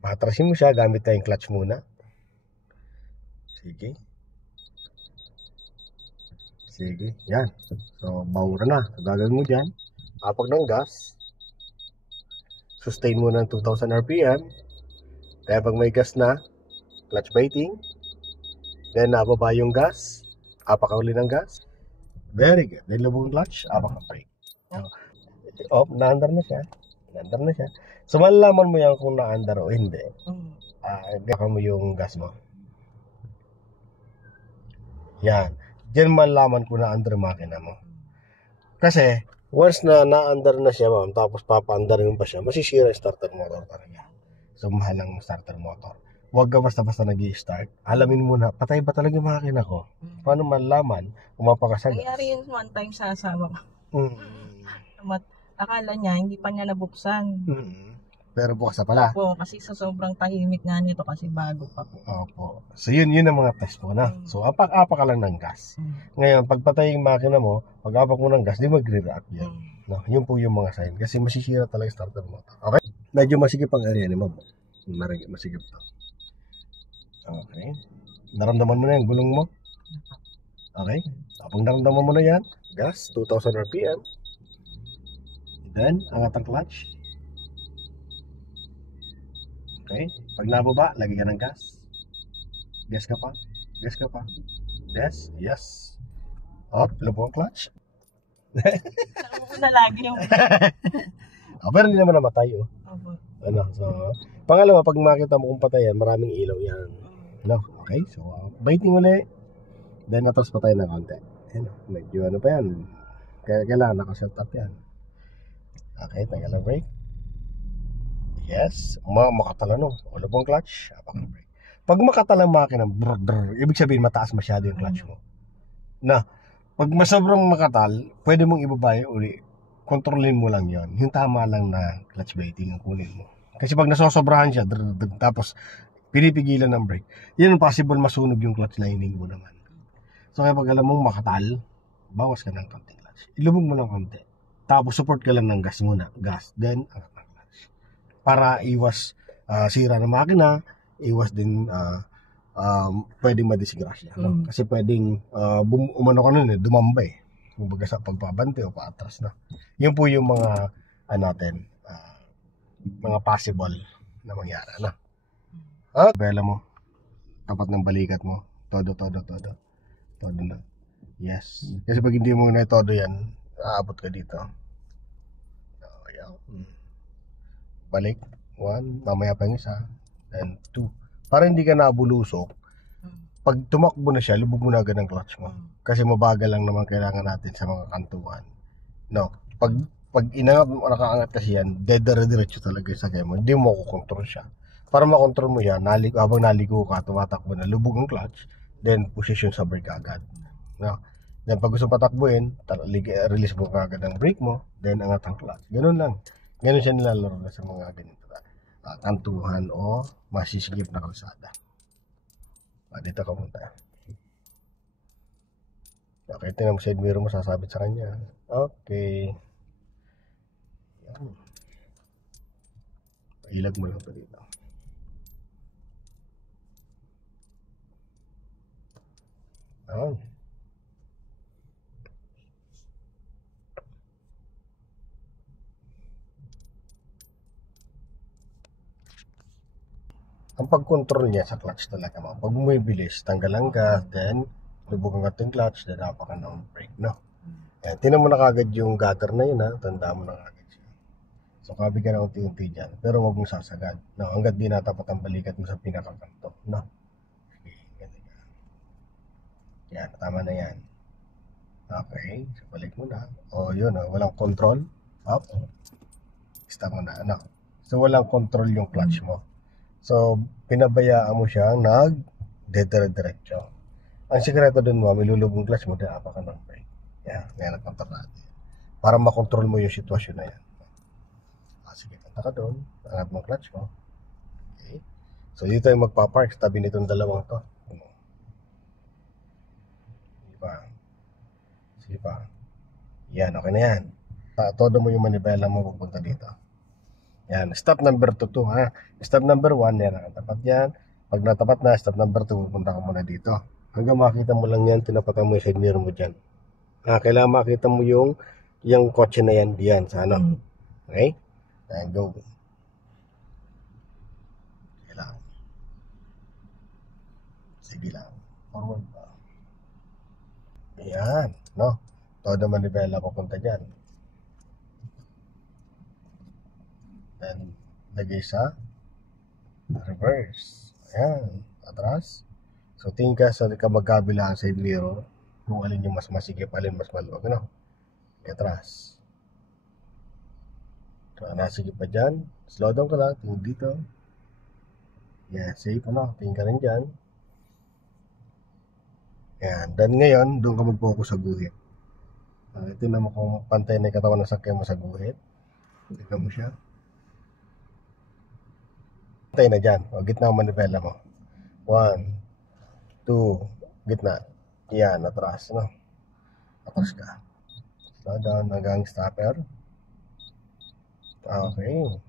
Patrasin mo siya gamit tayong clutch muna. Sige. Sige, yan. So, bawura na. So, gagawin mo dyan. Apak ng gas. Sustain mo ng 2,000 RPM. Kaya pag may gas na, clutch biting. Then, nababa yung gas. Apak ka uli ng gas. Very good. Then, lubog yung clutch. Apak ang brake. Oh, na-under na siya. Na-under na siya. So, malalaman mo yan kung na-under o hindi. Gaka mo yung gas mo. Yan. Diyan malalaman kung na-under makina mo. Kasi, once na na-under na siya, ma'am, tapos papa-underin mo pa siya, masisira yung starter motor talaga. So, mahal ang starter motor. Huwag ka basta-basta nag-i-start. Alamin mo na, patay ba talaga yung makina ko? Paano malaman kung mapakasagas? Nangyari yun one time sa asawa ko. Akala niya, hindi pa niya nabuksan. Pero bukas na pala. Opo, kasi sa sobrang tahimik nga nito kasi bago pa po. Opo. So, yun ang mga test mo na. So, apak-apak ka lang ng gas. Ngayon, pag patay yung makina mo, pag-apak mo ng gas, di magre-react yan. No, yun po yung mga sign. Kasi masisira talaga yung starter motor. Okay? Medyo masigip ang area ni ma'am. Masigip to. Okay. Naramdaman mo na yung gulong mo? Okay. Kapag naramdaman mo na yan, gas, 2,000 RPM. Then, angat ang clutch. Okay. Pag nababa, lagi ka ng gas. Gas ka pa. Gas ka pa. Yes. Yes. Up, lubog ang clutch. Nauna lagi yung... Pero hindi naman namatay, oh. Opo. Ano, so, pangalawa, pag makita mo kung patay yan, maraming ilaw yan. No, okay, so, biting ulit. Then, natras pa tayo ng konti. Ayan, medyo ano pa yan. Kailangan naka-shut up yan. Okay, tanggal ang brake. Yes, makatala no. Lubog ang clutch, apak ang brake. Pag makatala ang makina, ibig sabihin mataas masyado yung clutch mo. Na, pag masobrang makatal, pwede mong ibaba uli. Kontrolin mo lang yon. Yung tama lang na clutch biting ang kunin mo. Kasi pag nasosobrahan siya, tapos pinipigilan ng brake, yun possible masunog yung clutch lining mo naman. So kaya pag alam mong makatal, bawas ka ng konti clutch. Ilubog mo ng konti. Tapos support ka lang ng gas muna. Gas, then angat ng clutch. Para iwas sira ng makina, iwas din pwedeng madisgrasya. No? Kasi pwedeng umano ka nun dumambay. Kumbaga sa pagpabante o paatras na. Yun po yung mga natin, mga possible na mangyari na. Bela mo, tapat ng balikat mo, todo na. Yes. Kasi pag hindi mo na todo yan, aabot ka dito. Balik, 1, mamaya pa yung isa, and 2. Para hindi ka nabulusok, pag tumakbo na siya, lubog mo na agad ang clutch mo. Kasi mabagal lang naman kailangan natin sa mga kantuan. No, pag inangat mo, nakaangat kasi yan, diretso talaga sa kaya mo. Hindi mo kukontrol siya. Para makontrol mo yan, habang naligo ka, tumatakbo na, lubog ang clutch, then position sa brake agad. No? Then pag gusto patakbuhin, release mo agad ang brake mo, then angat ang clutch. Ganun lang. Ganun siya nilalaro na sa mga ganito. Kantuhan o masisigip na kalsada. Dito ka punta. Okay, tingnan mo side mirror mo, sasabit sa kanya. Okay. Yan. Ilag mo lang pa dito. Yan. Ang pag-control niya sa clutch talaga mo. Pag bumibilis, tanggal ang gas, then lubog ang ating clutch, then hapakan ng brake, no? Ayan, tinan mo na kagad yung gutter na yun, ha? Tanda mo na kagad siya. So, kabi ka na unti-unti dyan. Pero huwag mong sasagad. No? Hanggat di natapat ang balikat mo sa pinakakanto, no? Yan, tama na yan. Okay, so balik mo na. O, yun, walang control. Up. Stop mo na, ano? So, walang control yung clutch mo. So, pinabayaan mo siyang nag-diretso. Ang sikreto dun mo, ilulubong clutch mo, apa ka ng brake. Yan ang control natin. Para makontrol mo yung sitwasyon na yan. Sige, kanta ka dun. Angat mo clutch mo. Okay. So, dito yung magpapark sa tabi nitong dalawang to. Sige pa. Yan, okay na yan. Todo mo yung manibela mo pupunta dito. Yan, stop number 2 to ha. Stop number 1, yan, nakatapat yan. Pag natapat na, stop number 2, pupunta ka muna dito. Hanggang makita mo lang yan, tinapatan mo yung side mirror mo dyan. Kailangan makita mo yung kotse na yan diyan sa ano. Okay? And go. Kailangan. Sige lang. Forward pa. Ayan. No? Todo manibela papunta dyan. Then, lagay sa reverse. Ayan. Atras. So, tingin ka sa magkabilang side mirror kung alin yung mas masikip, alin mas maluwag. No? Atras. So, nasigip pa dyan. Slow down ka lang. Tingin dito. Yan. Safe. Ano? Tingin ka rin dyan. Yan. Then ngayon, doon ka mag-focus sa guhit. Ito naman kung pantay na yung katawan ng sakyan mo sa guhit. Tignan mo siya. Pantay na dyan. O, gitna ang manivela mo. 1, 2, gitna. Yan, atras. No? Atras ka. Slow down hanggang stopper. Okay.